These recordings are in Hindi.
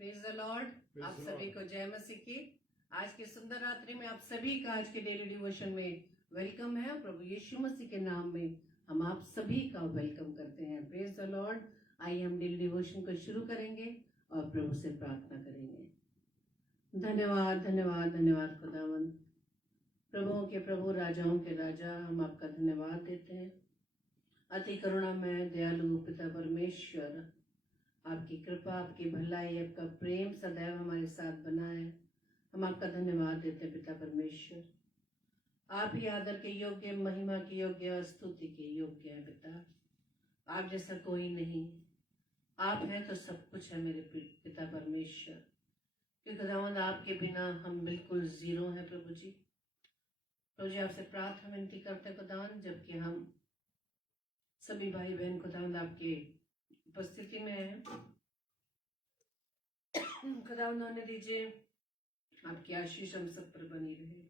Praise the Lord. आप सभी को जय मसीह की। आज की सुंदर रात्रि में आप सभी का आज के डेली डिवोशन में वेलकम है। प्रभु यीशु मसीह के नाम में हम आप सभी का वेलकम करते हैं। Praise the Lord. आइए हम डेली डिवोशन को शुरू करेंगे और प्रभु से प्रार्थना करेंगे। धन्यवाद धन्यवाद धन्यवाद खुदावंद, प्रभुओं के प्रभु, राजाओं के राजा, हम आपका धन्यवाद देते हैं। अति करुणा में दयालु पिता परमेश्वर, आपकी कृपा, आपकी भलाई, आपका प्रेम सदैव हमारे साथ बना है। हम आपका धन्यवाद देते हैं पिता परमेश्वर। आप ही आदर के योग्य, महिमा के योग्य और स्तुति के योग्य है पिता। आप जैसा कोई नहीं। आप हैं तो सब कुछ है मेरे पिता परमेश्वर। क्योंकि खुदावंद आपके बिना हम बिल्कुल जीरो हैं प्रभु जी। प्रभु जी आपसे प्रार्थना विनती करते खुदावंद, जबकि हम सभी भाई बहन खुदावंद आपके उपस्थिति में है। खुदावंद होने दीजिए, आपकी आशीष हम सब पर बनी रहे।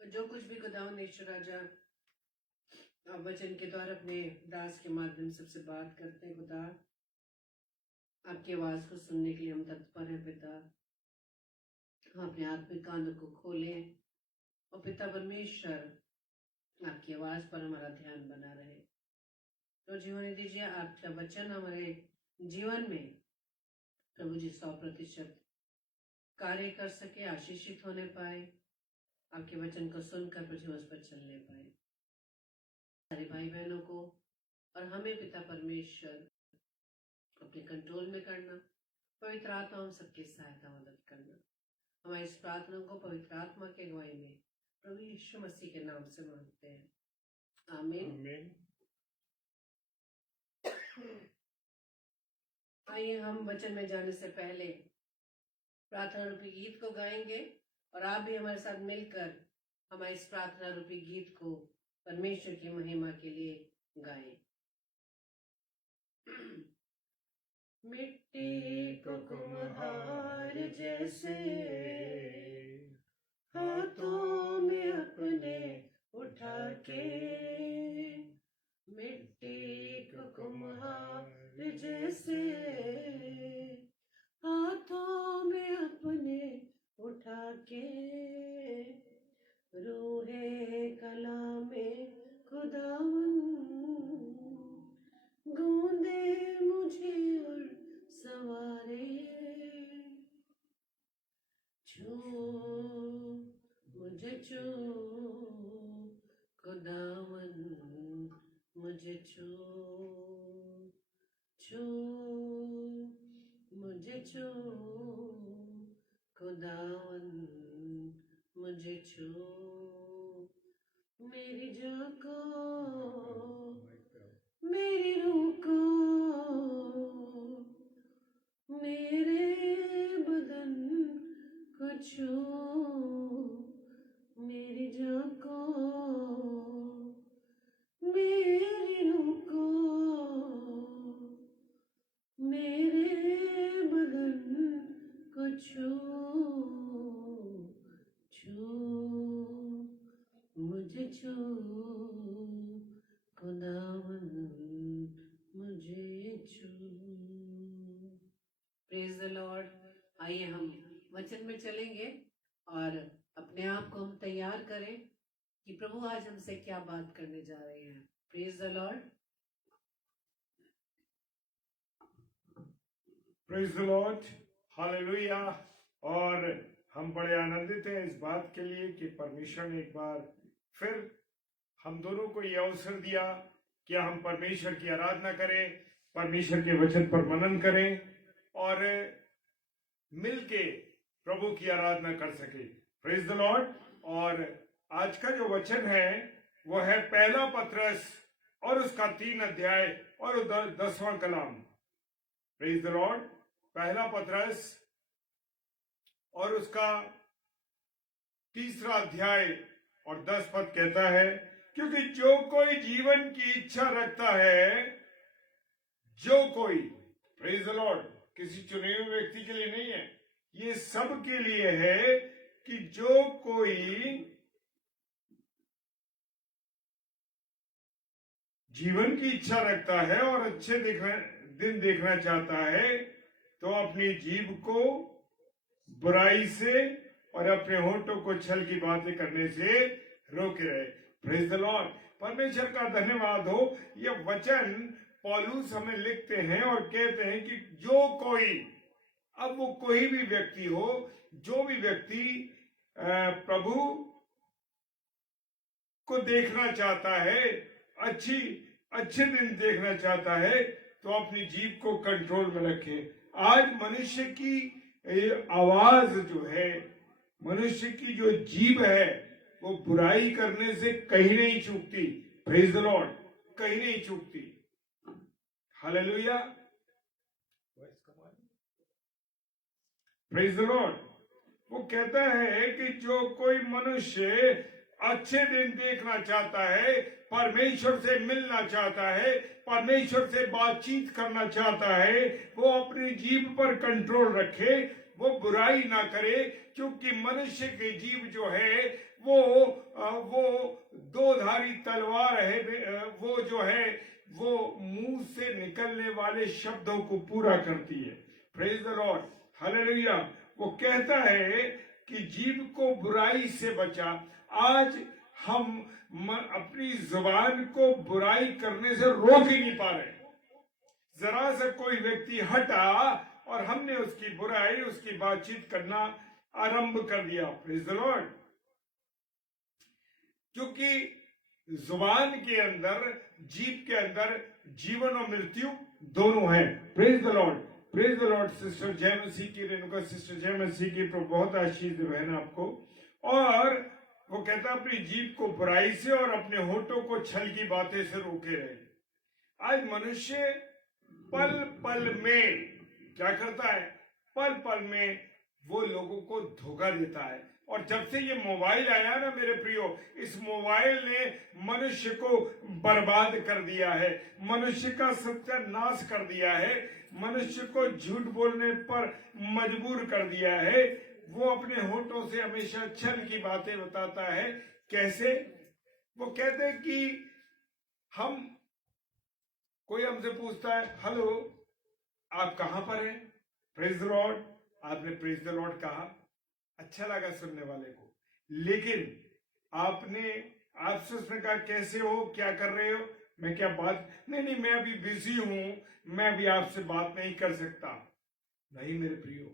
जो कुछ भी खुदावंद ईश्वर राजा आप वचन के द्वारा अपने दास के माध्यम से सबसे बात करते हैं खुदा, आपकी आवाज को सुनने के लिए हम तत्पर हैं पिता। हम अपने आत्मिक कानों को खोलें और पिता परमेश्वर आपकी आवाज पर हमारा ध्यान बना रहे। तो जीवन दीजिए, आपका वचन हमारे जीवन में प्रभु जी 100% कार्य कर सके, आशीषित होने पाए। आपके वचन को सुनकर प्रभु उस पर चलने पाए। सारे भाई बहनों को और हमें पिता परमेश्वर अपने कंट्रोल में करना। पवित्र आत्मा हम सबकी सहायता मदद करना। हमारी इस प्रार्थना को पवित्र आत्मा के अगुवाई में प्रभु यीशु मसीह के नाम से मांगते हैं, आमीन। आइए हम वचन में जाने से पहले प्रार्थना रूपी गीत को गाएंगे और आप भी हमारे साथ मिलकर हमारे इस प्रार्थना रूपी गीत को परमेश्वर की महिमा के लिए गाएं। मिट्टी को कुम्हार जैसे हाथों में अपने उठा के, मिट्टी को कुम्हार जैसे हाथों में अपने उठा के, रूहे कला में खुदावंद गूंदे मुझे और सवारे। छू मुझे छू खुदावंद, मुझे छू छू मुझे छू खुदावंद, मुझे छू। मेरी जान को, मेरी रूह को, मेरे बदन को छू। मेरी जान को, मेरी रूह को, मेरे बदन को छू छू। मुझे छू खुदावंद, मुझे छू। Praise the Lord. आइए हम वचन में चलेंगे और अपने आप को हम तैयार करें कि प्रभु आज हमसे क्या बात करने जा रहे हैं। Praise the Lord. Praise the Lord, hallelujah. और हम बड़े आनंदित हैं इस बात के लिए कि परमेश्वर ने एक बार फिर हम दोनों को यह अवसर दिया कि हम परमेश्वर की आराधना करें, परमेश्वर के वचन पर मनन करें और मिलके प्रभु की आराधना कर सके। Praise the Lord. और आज का जो वचन है वो है पहला पत्रस और उसका 3 अध्याय और 10वां कलाम। Praise the Lord. पहला पत्रस और उसका 3रा अध्याय और 10 पद कहता है, क्योंकि जो कोई जीवन की इच्छा रखता है, जो कोई, प्रेज द लॉर्ड। किसी चुने हुए व्यक्ति के लिए नहीं है, ये सब के लिए है कि जो कोई जीवन की इच्छा रखता है और अच्छे दिन देखना चाहता है तो अपनी जीभ को बुराई से और अपने होठों को छल की बातें करने से रोके रहे। Praise the Lord. परमेश्वर का धन्यवाद हो। यह वचन पौलुस हमें लिखते हैं और कहते हैं कि जो कोई, अब वो कोई भी व्यक्ति हो, जो भी व्यक्ति प्रभु को देखना चाहता है, अच्छे दिन देखना चाहता है, तो अपनी जीभ को कंट्रोल में रखे। आज मनुष्य की आवाज जो है, मनुष्य की जो जीभ है, वो बुराई करने से कहीं नहीं चूकती। Praise the Lord. कहीं नहीं चूकती। हालेलुया। Praise the Lord. वो कहता है कि जो कोई मनुष्य अच्छे दिन देखना चाहता है, परमेश्वर से मिलना चाहता है, परमेश्वर से बातचीत करना चाहता है, वो अपनी जीभ पर कंट्रोल रखे, वो बुराई ना करे। क्योंकि मनुष्य की जीभ जो है वो दोधारी तलवार है। वो जो है वो मुंह से निकलने वाले शब्दों को पूरा करती है। Praise the Lord. हालेलुया। वो कहता है कि जीभ को बुराई से बचा। आज हम अपनी जुबान को बुराई करने से रोक ही नहीं पा रहे। जरा सा कोई व्यक्ति हटा और हमने उसकी बुराई, उसकी बातचीत करना आरंभ कर दिया। Praise the Lord. क्योंकि जुबान के अंदर, जीभ के अंदर जीवन और मृत्यु दोनों है। Praise the Lord. Praise the Lord. Sister जय मसीह की, रेणुका सिस्टर जय मसीह की बहुत आशीष दे बहन आपको। और वो कहता है अपनी जीभ को बुराई से और अपने होठों को छल की बातें से रोके रहे। आज मनुष्य पल पल में क्या करता है? पल पल में वो लोगों को धोखा देता है। और जब से ये मोबाइल आया ना मेरे प्रियो, इस मोबाइल ने मनुष्य को बर्बाद कर दिया है, मनुष्य का सत्यानाश कर दिया है, मनुष्य को झूठ बोलने पर मजबूर कर दिया है। वो अपने होठों से हमेशा छल की बातें बताता है। कैसे? वो कहते हैं कि कोई हमसे पूछता है, हेलो आप कहां पर हैं? Praise the Lord. आपने प्रेज द लॉर्ड कहा, अच्छा लगा सुनने वाले को, लेकिन आपसे उसने कहा कैसे हो, क्या कर रहे हो? मैं क्या बात नहीं, मैं अभी बिजी हूं, मैं अभी आपसे बात नहीं कर सकता। नहीं मेरे प्रियो,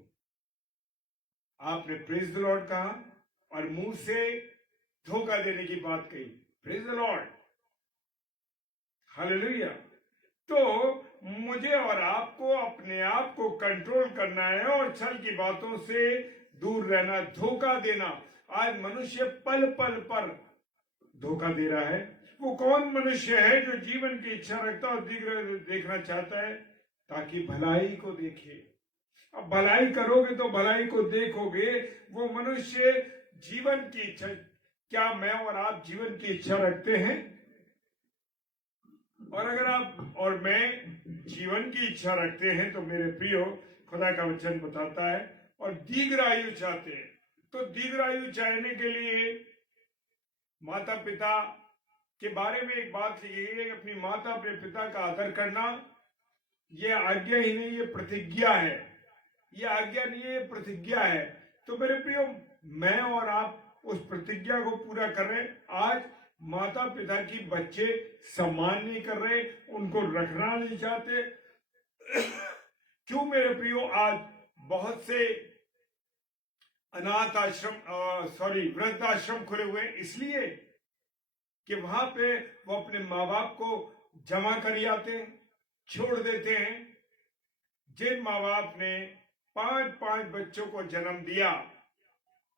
आपने प्रेज द लॉर्ड कहा और मुंह से धोखा देने की बात कही। Praise the Lord. हालेलुया। तो मुझे और आपको अपने आप को कंट्रोल करना है और छल की बातों से दूर रहना, धोखा देना। आज मनुष्य पल पल पर धोखा दे रहा है। वो कौन मनुष्य है जो जीवन की इच्छा रखता और देखना चाहता है ताकि भलाई को देखे? अब भलाई करोगे तो भलाई को देखोगे। वो मनुष्य जीवन की इच्छा, क्या मैं और आप जीवन की इच्छा रखते हैं? और अगर आप और मैं जीवन की इच्छा रखते हैं तो मेरे प्रियो, खुदा का वचन बताता है और दीर्घायु चाहते हैं, तो दीर्घायु चाहने के लिए माता पिता के बारे में एक बात लिखी है, अपनी माता अपने पिता का आदर करना। यह आज्ञा ही नहीं, ये प्रतिज्ञा है। ये आज्ञा नहीं है, ये प्रतिज्ञा है। तो मेरे प्रियो, मैं और आप उस प्रतिज्ञा को पूरा कर रहे हैं। आज माता पिता की बच्चे सम्मान नहीं कर रहे, उनको रखना नहीं चाहते। क्यों मेरे प्रियो? आज बहुत से अनाथ आश्रम, वृद्ध आश्रम खुले हुए, इसलिए कि वहां पे वो अपने माँ बाप को जमा कर आते हैं, छोड़ देते हैं। जिन माँ बाप ने 5-5 बच्चों को जन्म दिया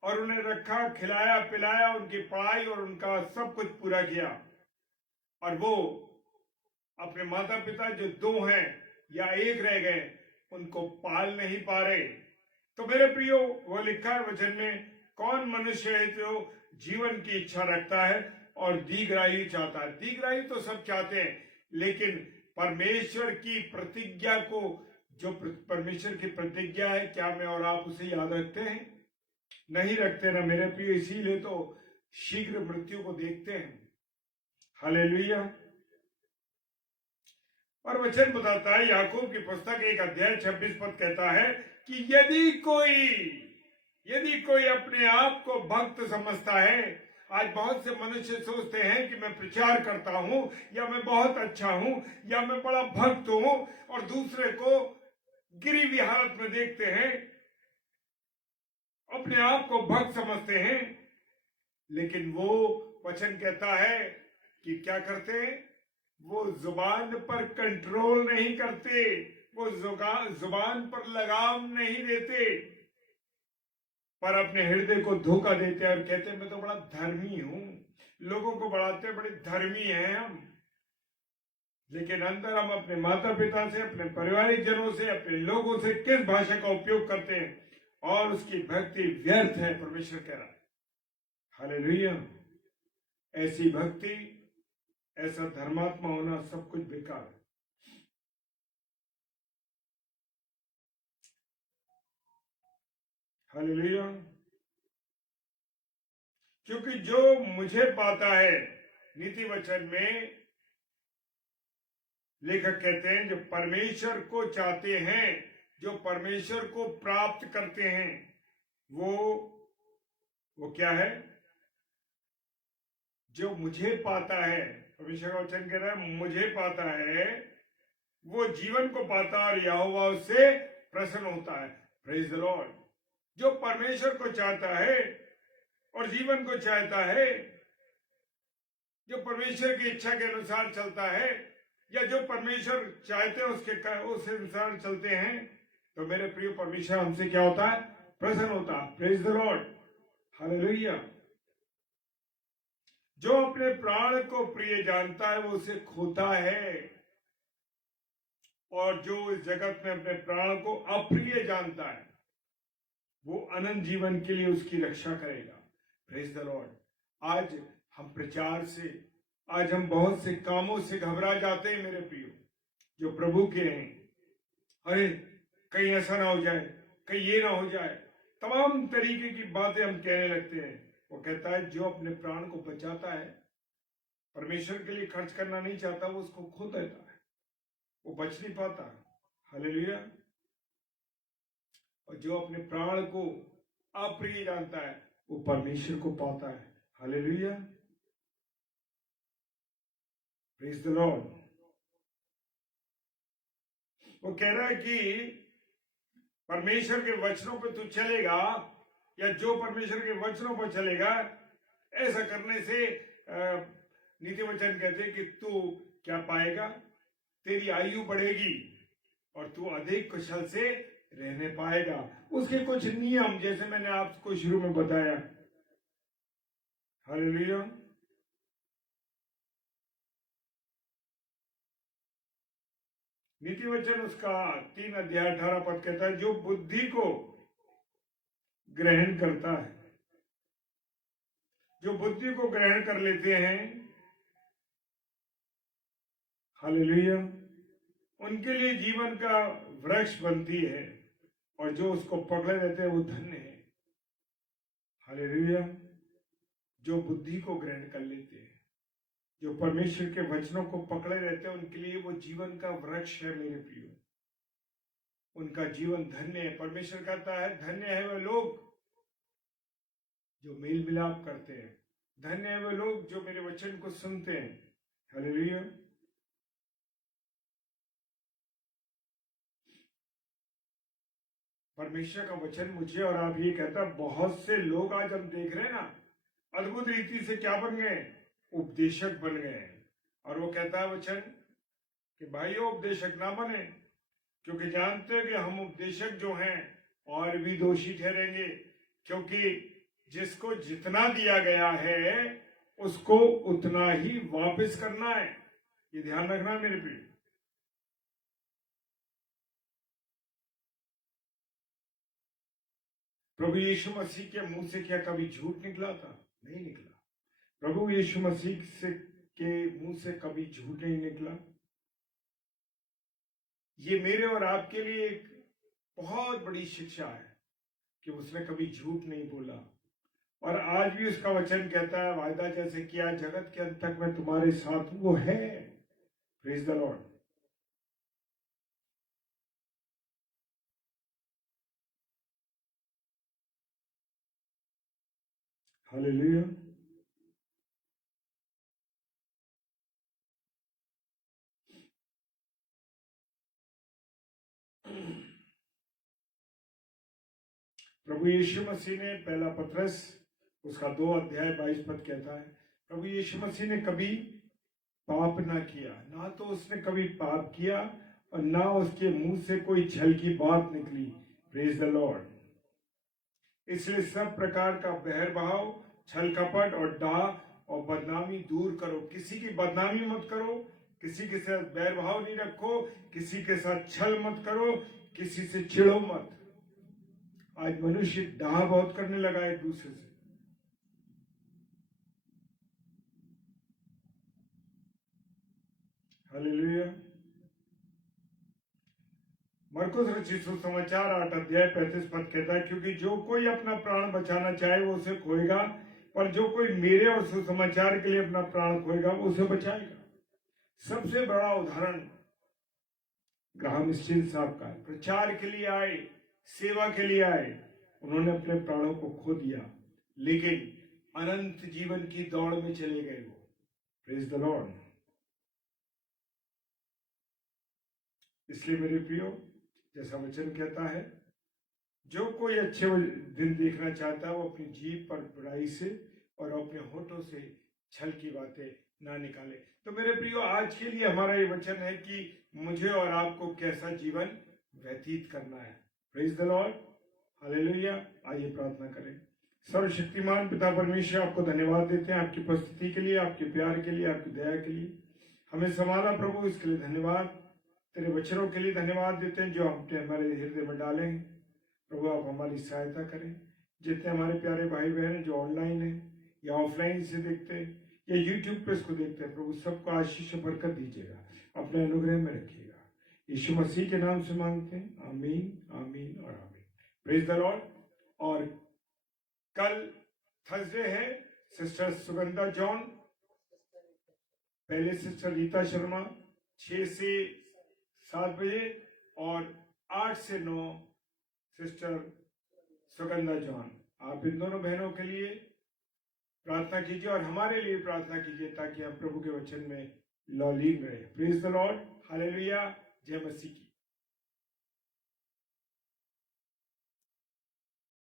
और उन्हें रखा, खिलाया पिलाया, उनकी पढ़ाई और उनका सब कुछ पूरा किया, और वो अपने माता पिता जो 2 हैं या 1 रह गए, उनको पाल नहीं पा रहे। तो मेरे प्रियो, वो लिखा है वचन में, कौन मनुष्य है जो जीवन की इच्छा रखता है और दीर्घायु चाहता है? दीर्घायु तो सब चाहते हैं, लेकिन परमेश्वर की प्रतिज्ञा को जो परमेश्वर की प्रतिज्ञा है, क्या मैं और आप उसे याद रखते हैं? नहीं रखते ना मेरे प्रिय, इसीलिए तो शीघ्र मृत्यु को देखते हैं। हालेलुया। और वचन बताता है, याकूब की पुस्तक 1 अध्याय 26 पद कहता है कि यदि कोई अपने आप को भक्त समझता है। आज बहुत से मनुष्य सोचते हैं कि मैं प्रचार करता हूं, या मैं बहुत अच्छा हूं, या मैं बड़ा भक्त हूं, और दूसरे को गिरी हुई हालत में देखते हैं, अपने आप को भक्त समझते हैं। लेकिन वो वचन कहता है कि क्या करते हैं? वो जुबान पर कंट्रोल नहीं करते, वो जुबान पर लगाम नहीं देते, पर अपने हृदय को धोखा देते हैं और कहते हैं मैं तो बड़ा धर्मी हूं, लोगों को बढ़ाते बड़े धर्मी हैं हम। लेकिन अंदर हम अपने माता पिता से, अपने पारिवारिक जनों से, अपने लोगों से किस भाषा का उपयोग करते हैं, और उसकी भक्ति व्यर्थ है, परमेश्वर कह रहा है। हालेलुया। ऐसी भक्ति, ऐसा धर्मात्मा होना सब कुछ बेकार है। हालेलुया। क्योंकि जो मुझे पाता है, नीति वचन में लेखक कहते हैं, जो परमेश्वर को चाहते हैं, जो परमेश्वर को प्राप्त करते हैं, वो क्या है? जो मुझे पाता है, परमेश्वर का वचन कह रहा है मुझे पाता है, वो जीवन को पाता और यहोवा उससे प्रसन्न होता है। Praise the Lord. जो परमेश्वर को चाहता है और जीवन को चाहता है, जो परमेश्वर की इच्छा के अनुसार चलता है, या जो परमेश्वर चाहते हैं उस अनुसार चलते हैं, तो मेरे प्रिय परमेश्वर हमसे क्या होता है? प्रसन्न होता है। Praise the Lord. हालेलुया। जो अपने प्राण को प्रिय जानता है वो उसे खोता है, और जो इस जगत में अपने प्राण को अप्रिय जानता है वो अनंत जीवन के लिए उसकी रक्षा करेगा। Praise the Lord. आज हम प्रचार से, आज हम बहुत से कामों से घबरा जाते हैं मेरे प्रियो, जो प्रभु के हैं। अरे कहीं ऐसा ना हो जाए, कहीं ये ना हो जाए, तमाम तरीके की बातें हम कहने लगते हैं। वो कहता है जो अपने प्राण को बचाता है, परमेश्वर के लिए खर्च करना नहीं चाहता, वो उसको खो देता है, वो बच नहीं पाता। हालेलुया। और जो अपने प्राण को अप्रिय जानता है वो परमेश्वर को पाता है। हालेलुया। Praise the Lord. वो कह रहा है कि परमेश्वर के वचनों पे तू चलेगा, या जो परमेश्वर के वचनों पर चलेगा, ऐसा करने से नीति वचन कहते हैं कि तू क्या पाएगा? तेरी आयु बढ़ेगी और तू अधिक कुशल से रहने पाएगा। उसके कुछ नियम, जैसे मैंने आपको शुरू में बताया। हालेलुया। नीति वचन उसका 3 अध्याय 18 पद कहता है, जो बुद्धि को ग्रहण करता है, जो बुद्धि को ग्रहण कर लेते हैं, हालेलुया, उनके लिए जीवन का वृक्ष बनती है, और जो उसको पकड़े रहते हैं वो धन्य है। हालेलुया। जो बुद्धि को ग्रहण कर लेते हैं, जो परमेश्वर के वचनों को पकड़े रहते हैं, उनके लिए वो जीवन का वृक्ष है मेरे प्रियो। उनका जीवन धन्य है। परमेश्वर कहता है धन्य है वे लोग जो मेल मिलाप करते हैं, धन्य है वे लोग जो मेरे वचन को सुनते हैं। हालेलुया। परमेश्वर का वचन मुझे और आप ये कहता, बहुत से लोग आज हम देख रहे हैं ना, अद्भुत रीति से क्या बन गए? उपदेशक बन गए। और वो कहता है वचन कि भाई उपदेशक ना बने, क्योंकि जानते हैं कि हम उपदेशक जो हैं और भी दोषी ठहरेंगे, क्योंकि जिसको जितना दिया गया है उसको उतना ही वापस करना है। ये ध्यान रखना मेरे प्रिय। प्रभु यीशु मसीह के मुंह से क्या कभी झूठ निकला था? नहीं निकला। प्रभु यीशु मसीह के मुंह से कभी झूठ नहीं निकला। ये मेरे और आपके लिए एक बहुत बड़ी शिक्षा है कि उसने कभी झूठ नहीं बोला, और आज भी उसका वचन कहता है, वायदा जैसे किया जगत के अंत तक मैं तुम्हारे साथ, वो है। Praise the Lord. हालेलुया। प्रभु यीशु मसीह ने, पहला पत्रस उसका 2 अध्याय 22 पद कहता है, प्रभु यीशु मसीह ने कभी पाप ना किया, ना तो उसने कभी पाप किया और ना उसके मुंह से कोई छल की बात निकली। Praise the Lord. इसलिए सब प्रकार का बहरबहाव, छल कपट और डाह और बदनामी दूर करो। किसी की बदनामी मत करो, किसी के साथ बैरभाव नहीं रखो, किसी के साथ छल मत करो, किसी से चिढ़ो मत। आज मनुष्य डाह बहुत करने लगा एक दूसरे से। हालेलुया। मरकुस रचित सुसमाचार 8 अध्याय 35 पद कहता है, क्योंकि जो कोई अपना प्राण बचाना चाहे वो उसे खोएगा, पर जो कोई मेरे और सुसमाचार के लिए अपना प्राण खोएगा वो उसे बचाएगा। सबसे बड़ा उदाहरण ग्राहम स्टील साहब का, प्रचार के लिए आए, सेवा के लिए आए, उन्होंने अपने प्राणों को खो दिया, लेकिन अनंत जीवन की दौड़ में चले गए वो। Praise the Lord. इसलिए मेरे प्रियो, जैसा वचन कहता है, जो कोई अच्छे दिन देखना चाहता है वो अपनी जीभ पर बुराई से और अपने होठों से छल की बातें ना निकाले। तो मेरे प्रियो, आज के लिए हमारा ये वचन है कि मुझे और आपको कैसा जीवन व्यतीत करना है। Praise the Lord. हालेलुया। आइए प्रार्थना करें। सर्वशक्तिमान पिता परमेश्वर, आपको धन्यवाद देते हैं आपकी उपस्थिति के लिए, आपके प्यार के लिए, आपकी दया के लिए। हमें संभाला प्रभु, इसके लिए धन्यवाद। तेरे वचनों के लिए धन्यवाद देते हैं जो आपने हमारे हृदय में डाले हैं। प्रभु आप हमारी सहायता करें। जितने हमारे प्यारे भाई बहन जो ऑनलाइन है या ऑफलाइन इसे देखते हैं या यूट्यूब पे इसको देखते हैं, प्रभु सबको आशीष बरकत दीजिएगा, अपने अनुग्रह में रखिएगा। यीशु मसीह के नाम से मांगते हैं, आमीन, आमीन और आमीन। Praise the Lord. और कल थर्सडे है, सिस्टर सुगंधा जॉन, पहले सिस्टर रीता शर्मा 6 से 7 बजे और 8 से 9 सिस्टर सुगंधा जॉन। आप इन दोनों बहनों के लिए प्रार्थना कीजिए और हमारे लिए प्रार्थना कीजिए ताकि हम प्रभु के वचन में लौलीन रहे। Praise the Lord. हालेलुया। जय मसीह की।